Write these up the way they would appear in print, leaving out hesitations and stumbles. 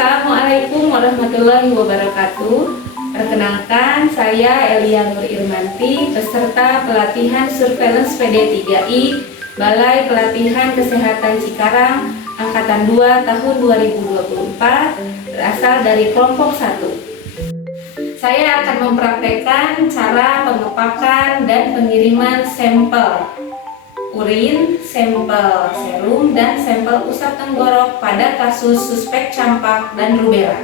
Assalamualaikum warahmatullahi wabarakatuh. Perkenalkan, saya Elia Nur Irmanti, peserta pelatihan Surveillance PD3I Balai Pelatihan Kesehatan Cikarang Angkatan 2 tahun 2024, berasal dari kelompok 1. Saya akan mempraktekkan cara pengepakan dan pengiriman sampel urin, sampel serum, dan sampel usap tenggorok pada kasus suspek campak dan rubella.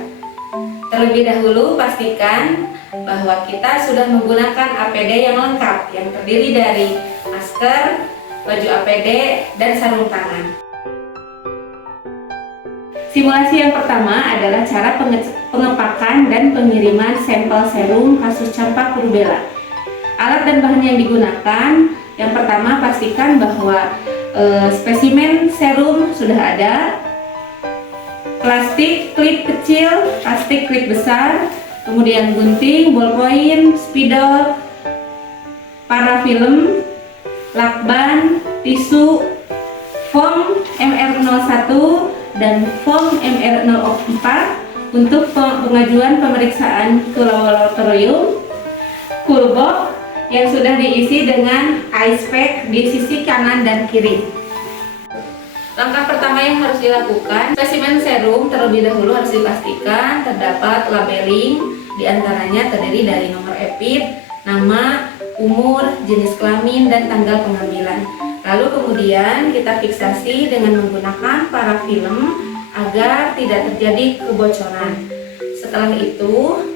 Terlebih dahulu pastikan bahwa kita sudah menggunakan APD yang lengkap yang terdiri dari masker, baju APD, dan sarung tangan. Simulasi yang pertama adalah cara pengepakan dan pengiriman sampel serum kasus campak rubella. Alat dan bahan yang digunakan, yang pertama pastikan bahwa spesimen serum sudah ada, plastik klip kecil, plastik klip besar, kemudian gunting, ballpoint, spidol, parafilm, lakban, tisu, foam MR01 dan foam MR04 untuk pengajuan pemeriksaan ke laboratorium, kulbox yang sudah diisi dengan ice pack di sisi kanan dan kiri. Langkah pertama yang harus dilakukan, spesimen serum terlebih dahulu harus dipastikan terdapat labeling, diantaranya terdiri dari nomor EPID, nama, umur, jenis kelamin, dan tanggal pengambilan. Lalu kemudian kita fiksasi dengan menggunakan parafilm agar tidak terjadi kebocoran. Setelah itu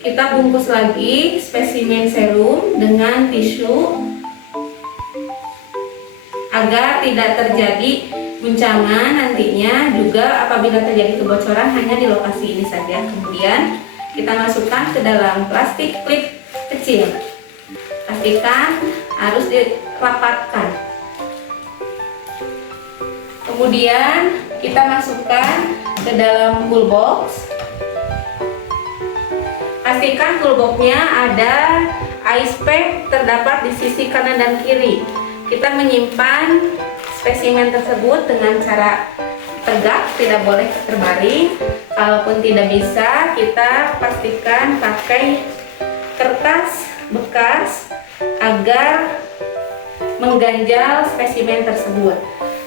kita bungkus lagi spesimen serum dengan tisu agar tidak terjadi guncangan nantinya. Juga apabila terjadi kebocoran hanya di lokasi ini saja. Kemudian kita masukkan ke dalam plastik klip kecil. Pastikan harus dirapatkan. Kemudian kita masukkan ke dalam kulbox. Pastikan kulboxnya ada ice pack terdapat di sisi kanan dan kiri. Kita menyimpan spesimen tersebut dengan cara tegak, tidak boleh terbaring. Kalaupun tidak bisa, kita pastikan pakai kertas bekas agar mengganjal spesimen tersebut.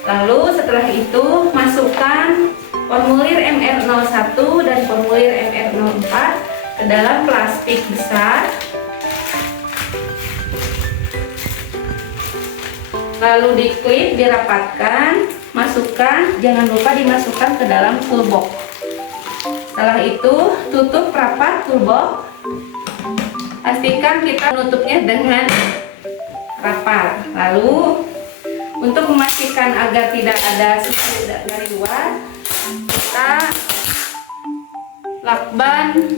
Lalu setelah itu masukkan formulir MR01 dan formulir MR04 ke dalam plastik besar, lalu diklip, dirapatkan, masukkan, jangan lupa dimasukkan ke dalam kulbox. Setelah itu tutup rapat kulbox, pastikan kita menutupnya dengan rapat. Lalu untuk memastikan agar tidak ada sisa dari luar, kita lakban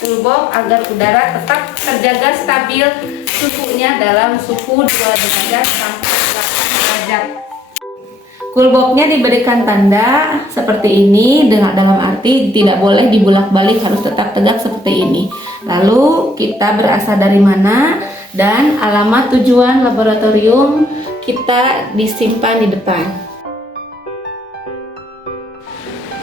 kulbox agar udara tetap terjaga stabil suhunya dalam suhu 2 derajat sampai 8 derajat. Kulboxnya diberikan tanda seperti ini, dalam arti tidak boleh dibulak-balik, harus tetap tegak seperti ini. Lalu kita berasal dari mana dan alamat tujuan laboratorium kita disimpan di depan.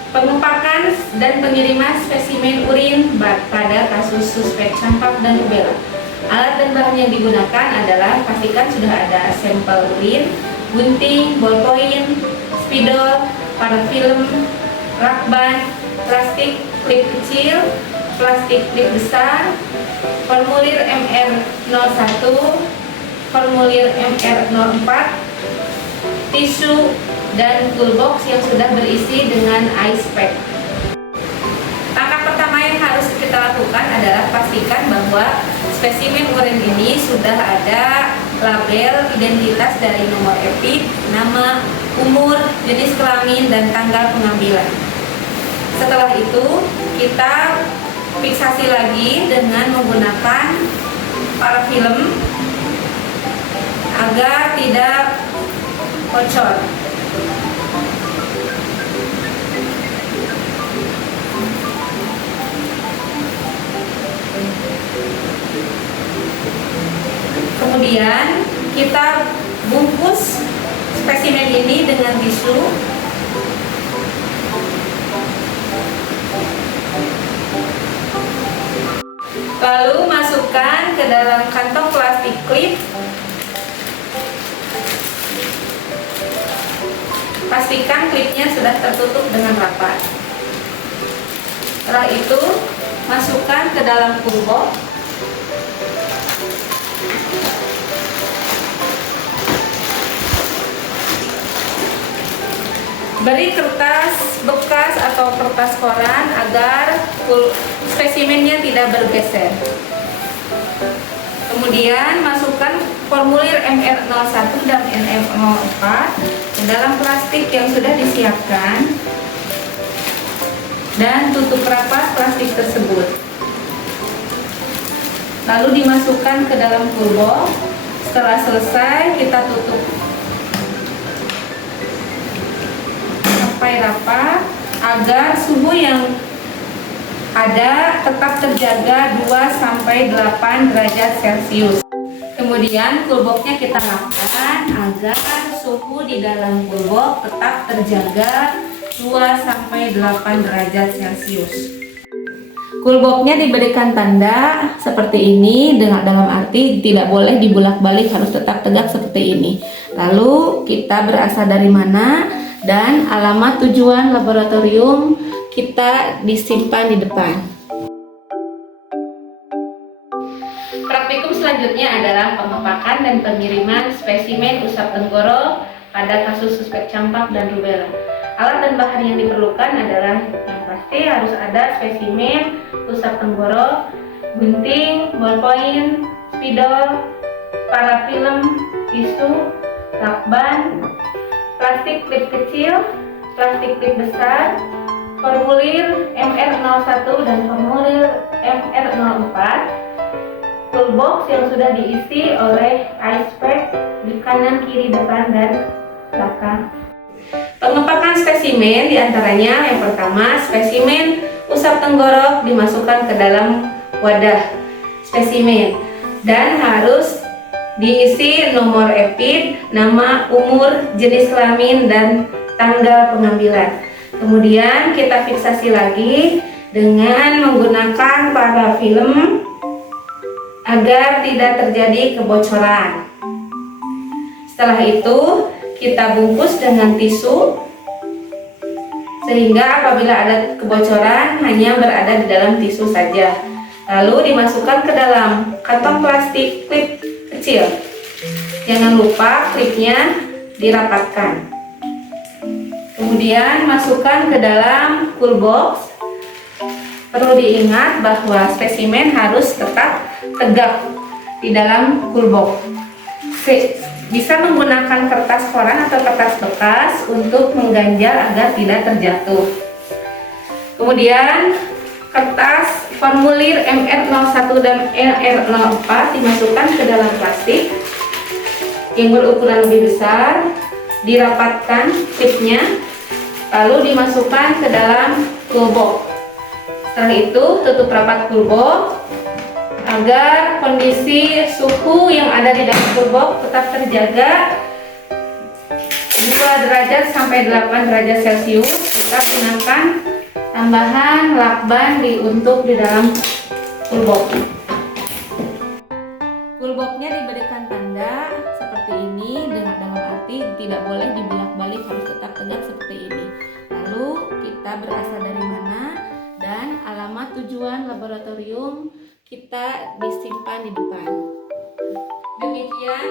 Pengepakan dan pengiriman spesimen urin pada kasus suspek campak dan rubella. Alat dan bahan yang digunakan adalah pastikan sudah ada sampel urin, gunting, ballpoint, spidol, parafilm, lakban, plastik klip kecil, plastik klip besar, formulir MR01, formulir MR04, tisu, dan kulbox yang sudah berisi dengan ice pack. Langkah pertama yang harus kita lakukan adalah pastikan bahwa spesimen urin ini sudah ada label identitas dari nomor EPID, nama, umur, jenis kelamin, dan tanggal pengambilan. Setelah itu kita fiksasi lagi dengan menggunakan parafilm agar tidak bocor. Kemudian kita bungkus spesimen ini dengan tisu Lalu masukkan ke dalam kantong plastik klip. Pastikan klipnya sudah tertutup dengan rapat. Setelah itu, masukkan ke dalam coolbox. Beri kertas bekas atau kertas koran agar spesimennya tidak bergeser. Kemudian masukkan formulir MR01 dan MR04 ke dalam plastik yang sudah disiapkan dan tutup rapat plastik tersebut. Lalu dimasukkan ke dalam coolbox. Setelah selesai, kita tutup sampai rapat agar suhu yang ada tetap terjaga 2-8 derajat Celcius. Kemudian coolboxnya kita rapatkan agar suhu di dalam coolbox tetap terjaga 2-8 derajat Celcius. Coolboxnya diberikan tanda seperti ini, dalam arti tidak boleh dibulak-balik, harus tetap tegak seperti ini. Lalu kita berasal dari mana dan alamat tujuan laboratorium kita disimpan di depan. Praktikum selanjutnya adalah pengepakan dan pengiriman spesimen usap tenggorok pada kasus suspek campak dan rubella. Alat dan bahan yang diperlukan adalah yang pasti harus ada spesimen usap tenggorok, gunting, ballpoint, spidol, parafilm, tisu, lakban, plastik klip kecil, plastik klip besar, formulir MR01 dan formulir MR04, toolbox yang sudah diisi oleh ice pack di kanan, kiri, depan, dan belakang. Pengepakan spesimen diantaranya yang pertama, spesimen usap tenggorok dimasukkan ke dalam wadah spesimen dan harus diisi nomor EPID, nama, umur, jenis kelamin, dan tanggal pengambilan. Kemudian kita fiksasi lagi dengan menggunakan parafilm agar tidak terjadi kebocoran. Setelah itu kita bungkus dengan tisu sehingga apabila ada kebocoran hanya berada di dalam tisu saja. Lalu dimasukkan ke dalam kantong plastik klip kecil. Jangan lupa klipnya dirapatkan. Kemudian masukkan ke dalam coolbox. Perlu diingat bahwa spesimen harus tetap tegak di dalam coolbox. Bisa menggunakan kertas koran atau kertas bekas untuk mengganjal agar tidak terjatuh. Kemudian kertas formulir MR01 dan MR04 dimasukkan ke dalam plastik yang berukuran lebih besar, dirapatkan klipnya, lalu dimasukkan ke dalam coolbox. Setelah itu tutup rapat coolbox agar kondisi suhu yang ada di dalam coolbox tetap terjaga 2 derajat sampai 8 derajat Celcius. Kita gunakan tambahan lakban untuk di dalam coolbox. Coolboxnya diberikan tanda seperti ini, dalam arti tidak boleh dibulak-balik, harus tetap tegak seperti ini. Lalu kita berasal dari mana dan alamat tujuan laboratorium kita disimpan di depan. Demikian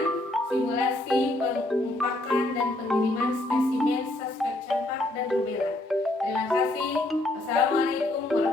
simulasi pengepakan dan pengiriman spesimen suspek campak dan rubella. Terima kasih. Wassalamualaikum warahmatullahi wabarakatuh.